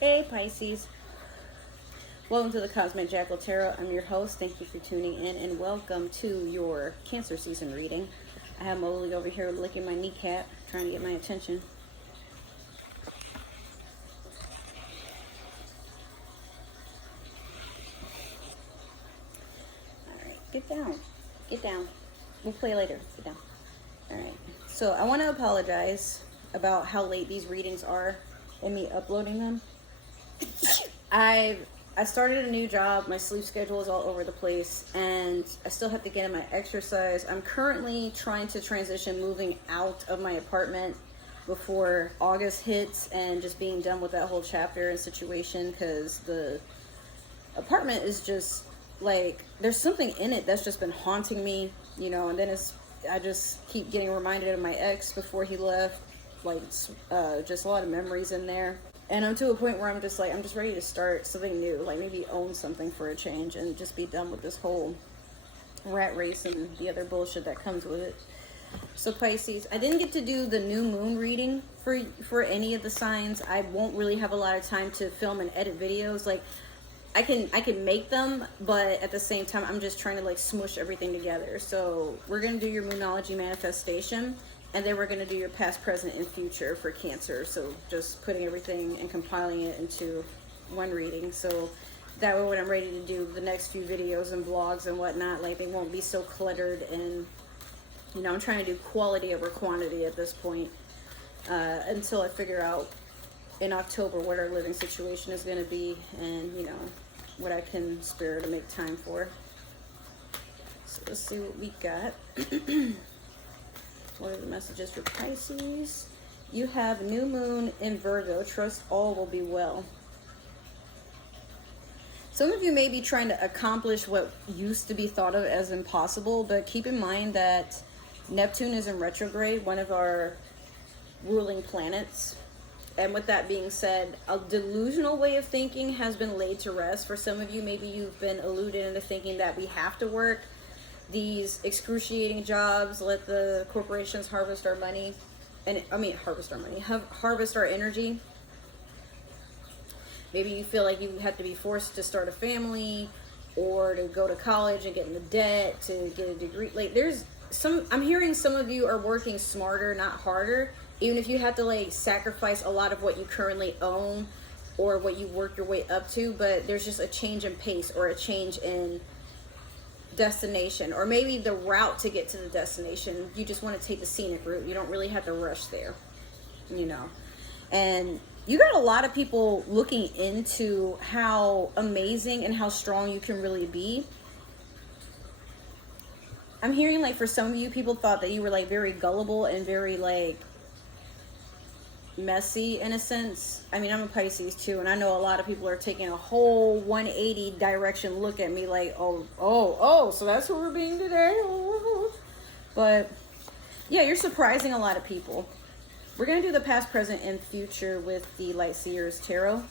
Hey Pisces, welcome to the Cosmic Jackal Tarot. I'm your host. Thank you for tuning in and welcome to your Cancer season reading. I have Molly over here licking my kneecap, trying to get my attention. Alright, get down. Get down. We'll play later. Get down. Alright, so I want to apologize about how late these readings are and me uploading them. I started a new job. My sleep schedule is all over the place and I still have to get in my exercise. I'm currently trying to transition moving out of my apartment before August hits and just being done with that whole chapter and situation, because the apartment is just like, there's something in it that's just been haunting me, you know, and then I just keep getting reminded of my ex before he left, like just a lot of memories in there. And I'm to a point where I'm just ready to start something new, like maybe own something for a change and just be done with this whole rat race and the other bullshit that comes with it. So Pisces, I didn't get to do the new moon reading for any of the signs. I won't really have a lot of time to film and edit videos. Like I can make them, but at the same time I'm just trying to like smush everything together. So we're gonna do your Moonology manifestation, and then we're going to do your past, present, and future for Cancer. So just putting everything and compiling it into one reading. So that way when I'm ready to do the next few videos and vlogs and whatnot, like they won't be so cluttered. And, you know, I'm trying to do quality over quantity at this point until I figure out in October what our living situation is going to be and, you know, what I can spare to make time for. So let's see what we got. What are the messages for Pisces? You have new moon in Virgo. Trust all will be well. Some of you may be trying to accomplish what used to be thought of as impossible, but keep in mind that Neptune is in retrograde, one of our ruling planets. And with that being said, a delusional way of thinking has been laid to rest. For some of you, maybe you've been eluded into thinking that we have to work these excruciating jobs, let the corporations harvest our money, and harvest our energy. Maybe you feel like you have to be forced to start a family or to go to college and get into debt to get a degree. Like I'm hearing some of you are working smarter, not harder, even if you have to like sacrifice a lot of what you currently own or what you work your way up to, but there's just a change in pace or a change in destination, or maybe the route to get to the destination. You just want to take the scenic route. You don't really have to rush there, you know. And you got a lot of people looking into how amazing and how strong you can really be. I'm hearing like for some of you, people thought that you were like very gullible and very like messy in a sense. I mean, I'm a Pisces too, and I know a lot of people are taking a whole 180 direction look at me like, oh, so that's who we're being today. But yeah, you're surprising a lot of people. We're gonna do the past, present, and future with the Light Seers Tarot.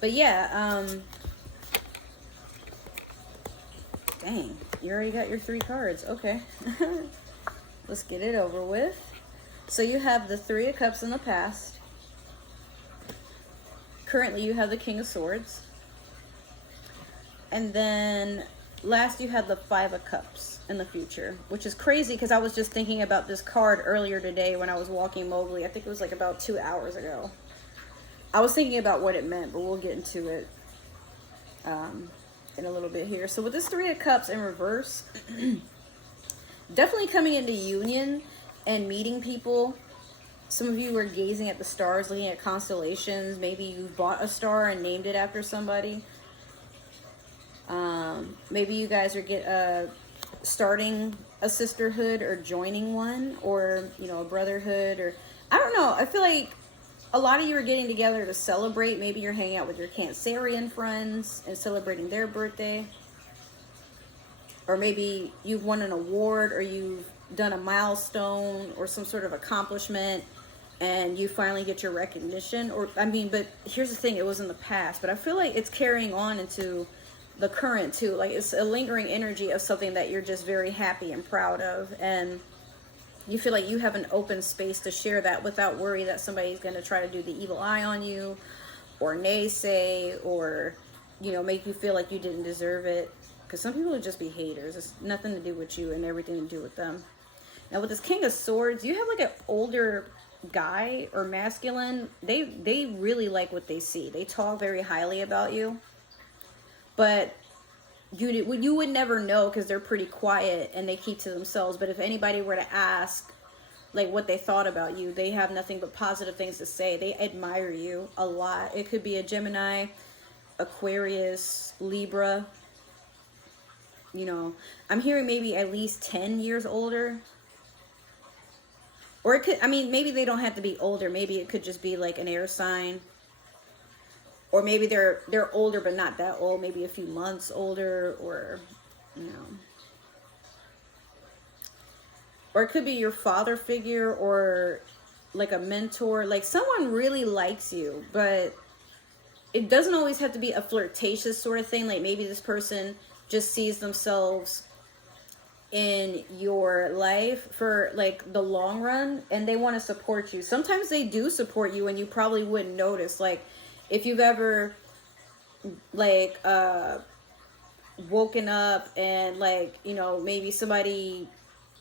But yeah, dang, you already got your 3 cards. Okay. Let's get it over with. So you have the 3 of Cups in the past. Currently you have the King of Swords. And then last you had the 5 of Cups in the future, which is crazy because I was just thinking about this card earlier today when I was walking Mowgli. I think it was like about 2 hours ago. I was thinking about what it meant, but we'll get into it in a little bit here. So with this 3 of Cups in reverse, definitely coming into union and meeting people. Some of you are gazing at the stars, looking at constellations. Maybe you bought a star and named it after somebody. Maybe you guys are starting a sisterhood or joining one, or you know, a brotherhood, or I don't know. I feel like a lot of you are getting together to celebrate. Maybe you're hanging out with your Cancerian friends and celebrating their birthday, or maybe you've won an award, or you've done a milestone or some sort of accomplishment and you finally get your recognition. Or I mean, but here's the thing, it was in the past, but I feel like it's carrying on into the current too. Like it's a lingering energy of something that you're just very happy and proud of. And You feel like you have an open space to share that without worry that somebody's going to try to do the evil eye on you, or naysay, or, you know, make you feel like you didn't deserve it. Because some people would just be haters. It's nothing to do with you and everything to do with them. Now with this King of Swords, you have like an older guy or masculine. They really like what they see. They talk very highly about you. But you would never know because they're pretty quiet and they keep to themselves. But if anybody were to ask like what they thought about you, they have nothing but positive things to say. They admire you a lot. It could be a Gemini, Aquarius, Libra. You know, I'm hearing maybe at least 10 years older. Or it could, I mean, maybe they don't have to be older. Maybe it could just be like an air sign. Or maybe they're older but not that old. Maybe a few months older, or, you know. Or it could be your father figure, or like a mentor. Like someone really likes you, but it doesn't always have to be a flirtatious sort of thing. Like maybe this person just sees themselves in your life for like the long run, and they want to support you. Sometimes they do support you and you probably wouldn't notice. Like if you've ever like woken up and like, you know, maybe somebody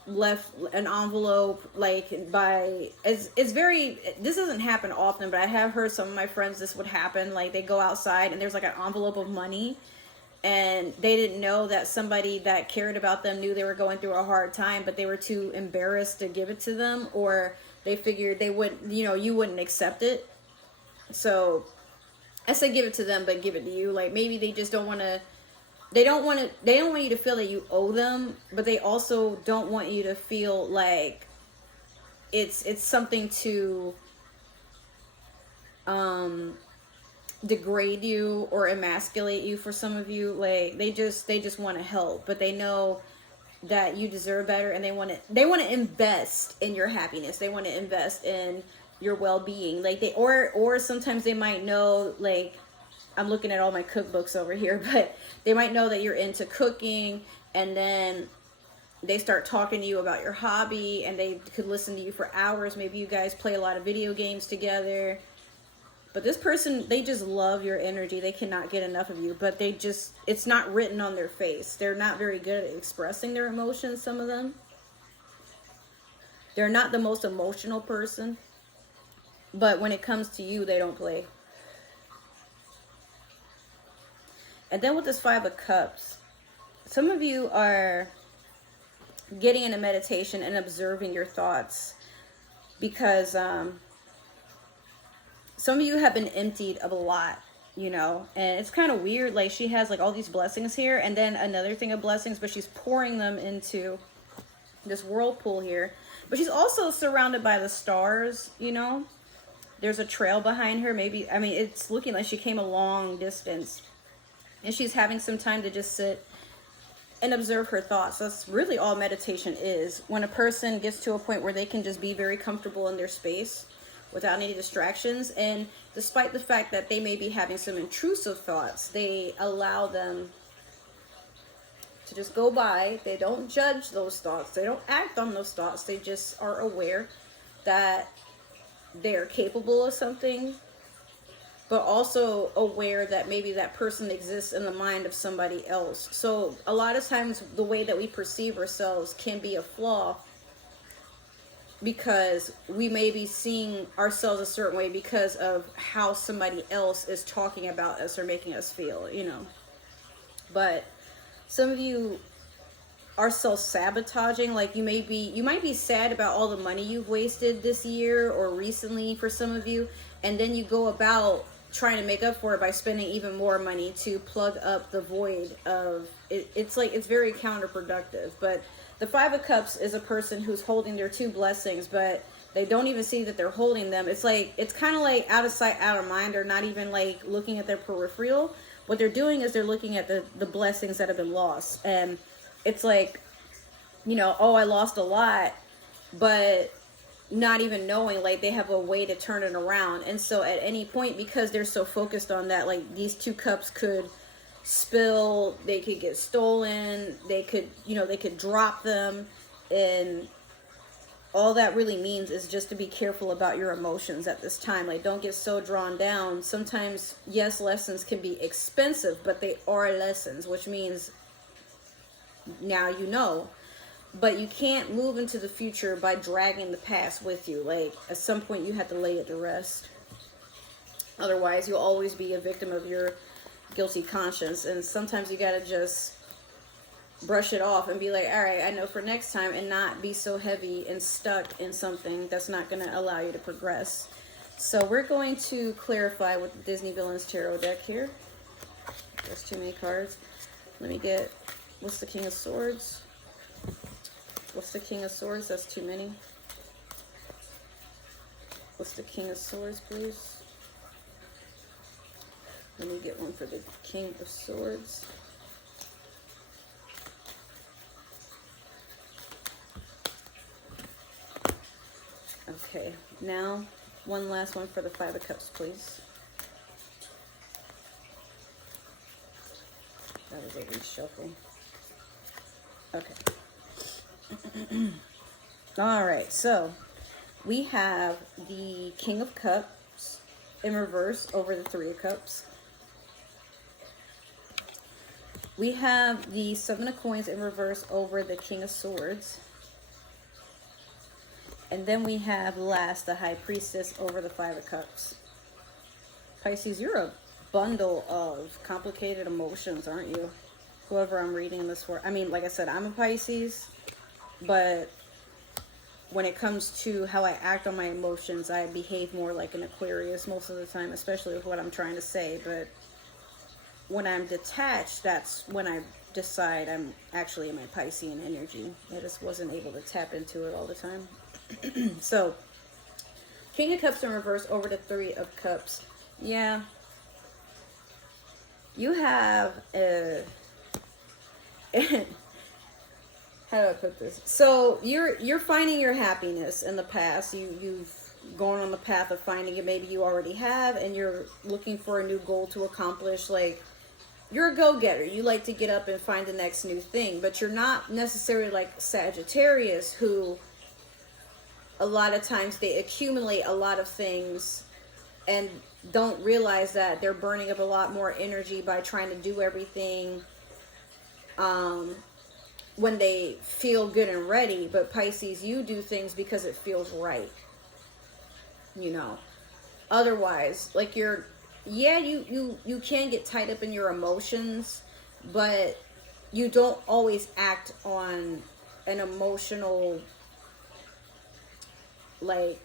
left an envelope like by, it's very, this doesn't happen often, but I have heard some of my friends this would happen. Like they go outside and there's like an envelope of money, and they didn't know that somebody that cared about them knew they were going through a hard time, but they were too embarrassed to give it to them, or they figured they wouldn't, you know, you wouldn't accept it. So I said give it to them, but give it to you. Like maybe they just don't want to, they don't want you to feel that you owe them, but they also don't want you to feel like it's something to degrade you or emasculate you. For some of you, like they just want to help, but they know that you deserve better, and they want to invest in your happiness. They want to invest in your well-being. Like they, or sometimes they might know, like I'm looking at all my cookbooks over here, but they might know that you're into cooking, and then they start talking to you about your hobby, and they could listen to you for hours. Maybe you guys play a lot of video games together. But this person, they just love your energy. They cannot get enough of you, but they just, it's not written on their face. They're not very good at expressing their emotions, some of them. They're not the most emotional person, but when it comes to you, they don't play. And then with this Five of Cups, some of you are getting into meditation and observing your thoughts, because some of you have been emptied of a lot, you know, and it's kind of weird. Like she has like all these blessings here, and then another thing of blessings, but she's pouring them into this whirlpool here. But she's also surrounded by the stars, you know. There's a trail behind her. Maybe, I mean, it's looking like she came a long distance, and she's having some time to just sit and observe her thoughts. That's really all meditation is. When a person gets to a point where they can just be very comfortable in their space without any distractions, and despite the fact that they may be having some intrusive thoughts, they allow them to just go by. They don't judge those thoughts. They don't act on those thoughts. They just are aware that they're capable of something, but also aware that maybe that person exists in the mind of somebody else. So a lot of times the way that we perceive ourselves can be a flaw, because we may be seeing ourselves a certain way because of how somebody else is talking about us or making us feel, you know. But some of you are self-sabotaging. Like you might be sad about all the money you've wasted this year or recently for some of you, and then you go about trying to make up for it by spending even more money to plug up the void of it. It's like, it's very counterproductive. But the Five of Cups is a person who's holding their two blessings, but they don't even see that they're holding them. It's like, it's kind of like out of sight, out of mind. They're not even like looking at their peripheral. What they're doing is they're looking at the blessings that have been lost. And it's like, you know, oh, I lost a lot, but not even knowing, like they have a way to turn it around. And so at any point, because they're so focused on that, like these two cups could spill, they could get stolen, they could, you know, they could drop them, and all that really means is just to be careful about your emotions at this time. Like, don't get so drawn down. Sometimes, yes, lessons can be expensive, but they are lessons, which means now you know. But you can't move into the future by dragging the past with you. Like, at some point you have to lay it to rest. Otherwise, you'll always be a victim of your guilty conscience. And sometimes you gotta just brush it off and be like, all right, I know for next time, and not be so heavy and stuck in something that's not going to allow you to progress. So we're going to clarify with the Disney Villains Tarot deck here. There's too many cards. Let me get, what's the King of Swords? What's the King of Swords? That's too many. What's the King of Swords, please? Let me get one for the King of Swords. Okay, now one last one for the Five of Cups, please. That was a reshuffle. Okay. All right, so we have the King of Cups in reverse over the Three of Cups. We have the Seven of Coins in reverse over the King of Swords. And then we have last the High Priestess over the Five of Cups. Pisces, you're a bundle of complicated emotions, aren't you? Whoever I'm reading this for. I mean, like I said, I'm a Pisces, but when it comes to how I act on my emotions, I behave more like an Aquarius most of the time, especially with what I'm trying to say. But when I'm detached, that's when I decide I'm actually in my Piscean energy. I just wasn't able to tap into it all the time. So, King of Cups in reverse over the Three of Cups. Yeah. You have a... How do I put this? So, you're finding your happiness in the past. You've gone on the path of finding it. Maybe you already have, and you're looking for a new goal to accomplish. Like, you're a go-getter. You like to get up and find the next new thing. But you're not necessarily like Sagittarius, who... a lot of times they accumulate a lot of things and don't realize that they're burning up a lot more energy by trying to do everything when they feel good and ready. But Pisces, you do things because it feels right, you know. Otherwise, like, you can get tied up in your emotions, but you don't always act on an emotional, like,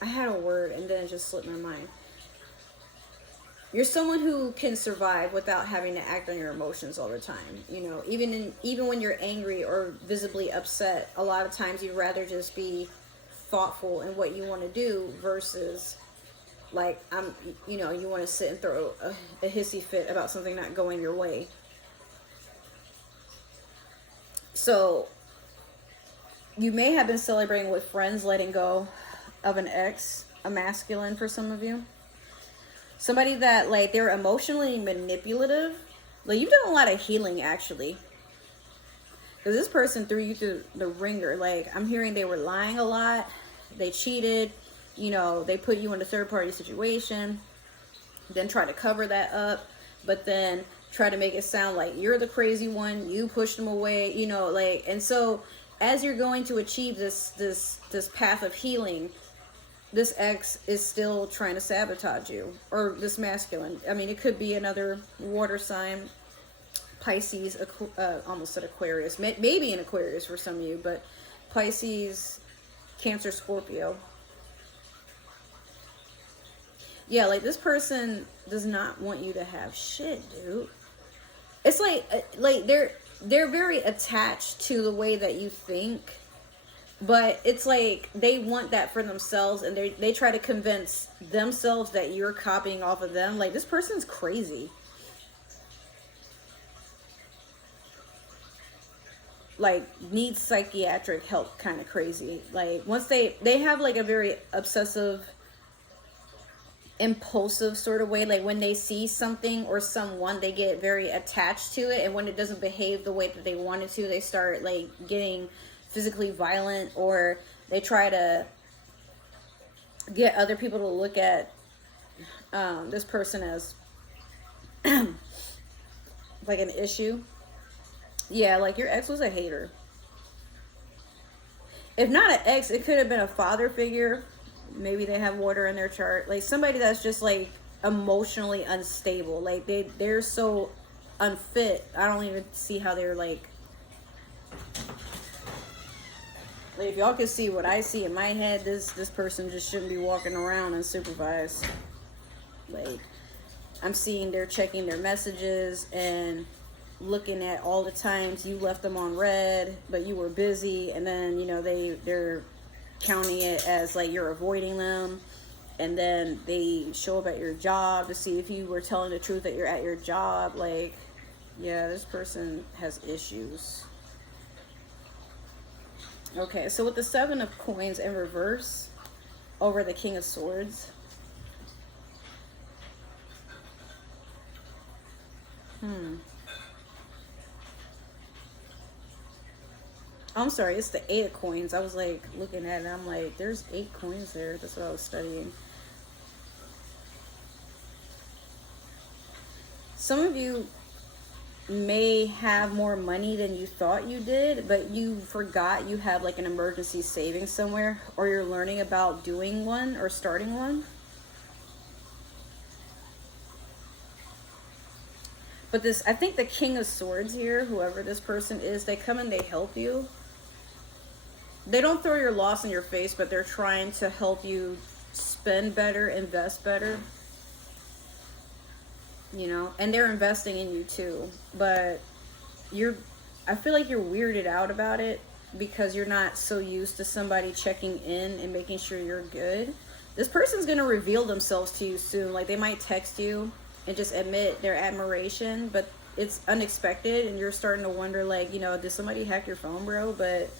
I had a word and then it just slipped my mind. You're someone who can survive without having to act on your emotions all the time. You know, even when you're angry or visibly upset, a lot of times you'd rather just be thoughtful in what you want to do versus, like, you want to sit and throw a hissy fit about something not going your way. So you may have been celebrating with friends letting go of an ex, a masculine for some of you. Somebody that, like, they're emotionally manipulative. Like, you've done a lot of healing, actually. Because this person threw you through the ringer. Like, I'm hearing they were lying a lot. They cheated. You know, they put you in a third-party situation. Then try to cover that up. But then try to make it sound like you're the crazy one. You pushed them away. You know, like, and so as you're going to achieve this path of healing, this ex is still trying to sabotage you, or this masculine. I mean, it could be another water sign, Pisces, almost said Aquarius, maybe an Aquarius for some of you, but Pisces, Cancer, Scorpio. Yeah, like, this person does not want you to have shit, dude. It's like they're very attached to the way that you think. But it's like they want that for themselves, and they try to convince themselves that you're copying off of them. Like, this person's crazy. Like, needs psychiatric help, kind of crazy. Like, once they have like a very obsessive impulsive sort of way. Like when they see something or someone, they get very attached to it, and when it doesn't behave the way that they wanted to, they start like getting physically violent, or they try to get other people to look at this person as like an issue. Yeah, like your ex was a hater. If not an ex, it could have been a father figure. Maybe they have water in their chart. Like somebody that's just like emotionally unstable. Like they're so unfit. I don't even see how they're like if y'all could see what I see in my head, this person just shouldn't be walking around unsupervised. Like I'm seeing they're checking their messages and looking at all the times you left them on red, but you were busy, and then you know they're counting it as like you're avoiding them, and then they show up at your job to see if you were telling the truth that you're at your job. Like, yeah, this person has issues. Okay, so with the 7 of Coins in reverse over the King of Swords, I'm sorry, it's the 8 of Coins. I was like looking at it, I'm like, there's 8 coins there. That's what I was studying. Some of you may have more money than you thought you did, but you forgot you have like an emergency savings somewhere, or you're learning about doing one or starting one. But this, I think the King of Swords here, whoever this person is, they come and they help you. They don't throw your loss in your face, but they're trying to help you spend better, invest better. You know, and they're investing in you too. But I feel like you're weirded out about it because you're not so used to somebody checking in and making sure you're good. This person's going to reveal themselves to you soon. Like they might text you and just admit their admiration, but it's unexpected and you're starting to wonder, like, you know, did somebody hack your phone, bro? But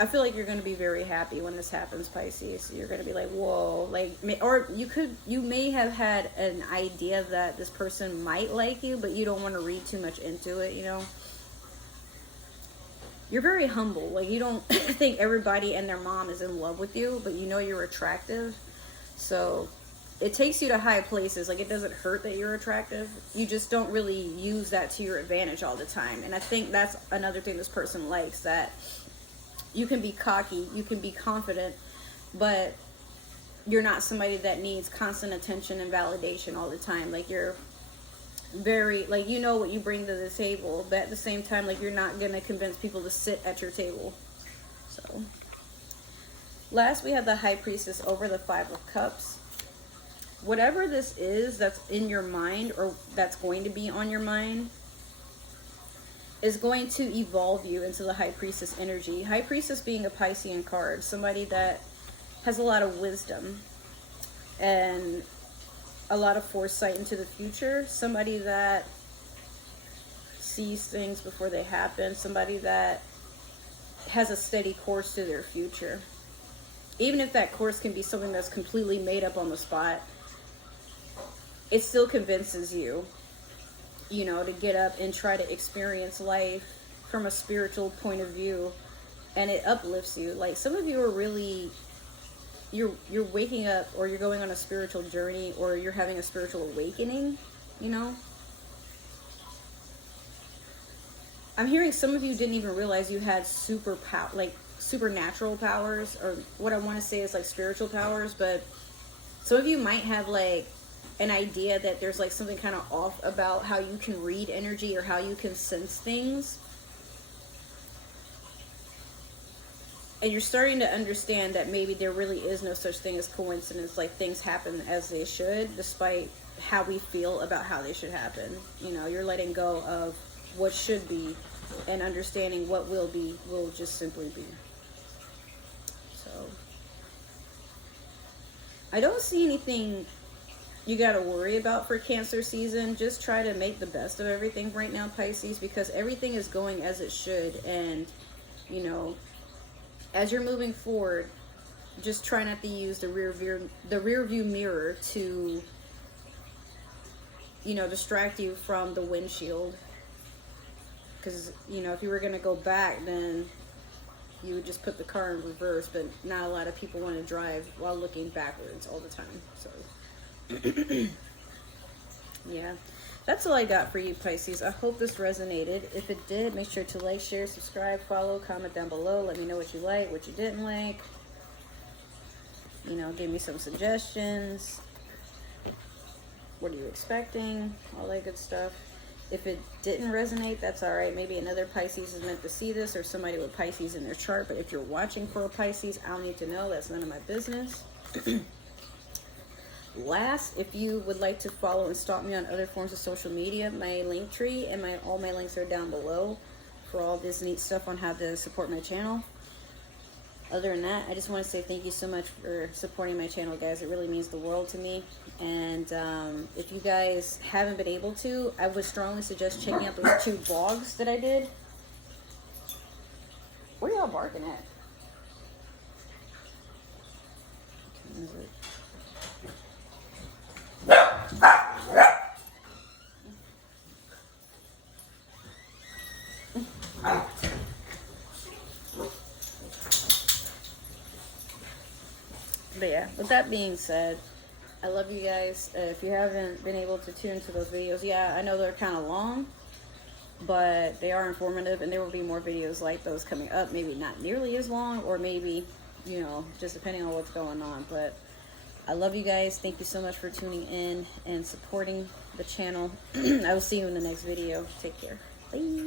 I feel like you're going to be very happy when this happens, Pisces. You're going to be like, whoa, like, or you may have had an idea that this person might like you, but you don't want to read too much into it, you know? You're very humble. Like, you don't think everybody and their mom is in love with you, but you know you're attractive. So it takes you to high places. Like, it doesn't hurt that you're attractive. You just don't really use that to your advantage all the time. And I think that's another thing this person likes, that you can be cocky, you can be confident, but you're not somebody that needs constant attention and validation all the time. Like, you're very, like, you know what you bring to the table, but at the same time, like, you're not gonna convince people to sit at your table. So last, we have the High Priestess over the 5 of Cups. Whatever this is that's in your mind, or that's going to be on your mind, is going to evolve you into the High Priestess energy. High Priestess being a Piscean card, somebody that has a lot of wisdom and a lot of foresight into the future, somebody that sees things before they happen, somebody that has a steady course to their future. Even if that course can be something that's completely made up on the spot, it still convinces you, you know, to get up and try to experience life from a spiritual point of view, and it uplifts you. Like, some of you are really, you're waking up, or you're going on a spiritual journey, or you're having a spiritual awakening, you know. I'm hearing some of you didn't even realize you had supernatural powers, or what I want to say is like spiritual powers, but some of you might have like an idea that there's like something kind of off about how you can read energy or how you can sense things. And you're starting to understand that maybe there really is no such thing as coincidence. Like, things happen as they should, despite how we feel about how they should happen. You know, you're letting go of what should be and understanding what will be will just simply be. So I don't see anything you got to worry about for Cancer season. Just try to make the best of everything right now, Pisces, because everything is going as it should. And, you know, as you're moving forward, just try not to use the rear view mirror to, you know, distract you from the windshield. Because, you know, if you were going to go back, then you would just put the car in reverse, but not a lot of people want to drive while looking backwards all the time. So, yeah, that's all I got for you, Pisces. I hope this resonated. If it did, make sure to like, share, subscribe, follow, comment down below. Let me know what you like, what you didn't like. You know, give me some suggestions. What are you expecting? All that good stuff. If it didn't resonate, that's all right. Maybe another Pisces is meant to see this, or somebody with Pisces in their chart. But if you're watching for a Pisces, I don't need to know. That's none of my business. Last, if you would like to follow and stalk me on other forms of social media, my link tree and all my links are down below for all this neat stuff on how to support my channel. Other than that, I just want to say thank you so much for supporting my channel, guys. It really means the world to me. And if you guys haven't been able to, I would strongly suggest checking out those 2 vlogs that I did. What are y'all barking at? Is it? But yeah, with that being said, I love you guys. If you haven't been able to tune into those videos, yeah, I know they're kind of long, but they are informative, and there will be more videos like those coming up. Maybe not nearly as long, or maybe, you know, just depending on what's going on. But I love you guys. Thank you so much for tuning in and supporting the channel. I will see you in the next video. Take care. Bye.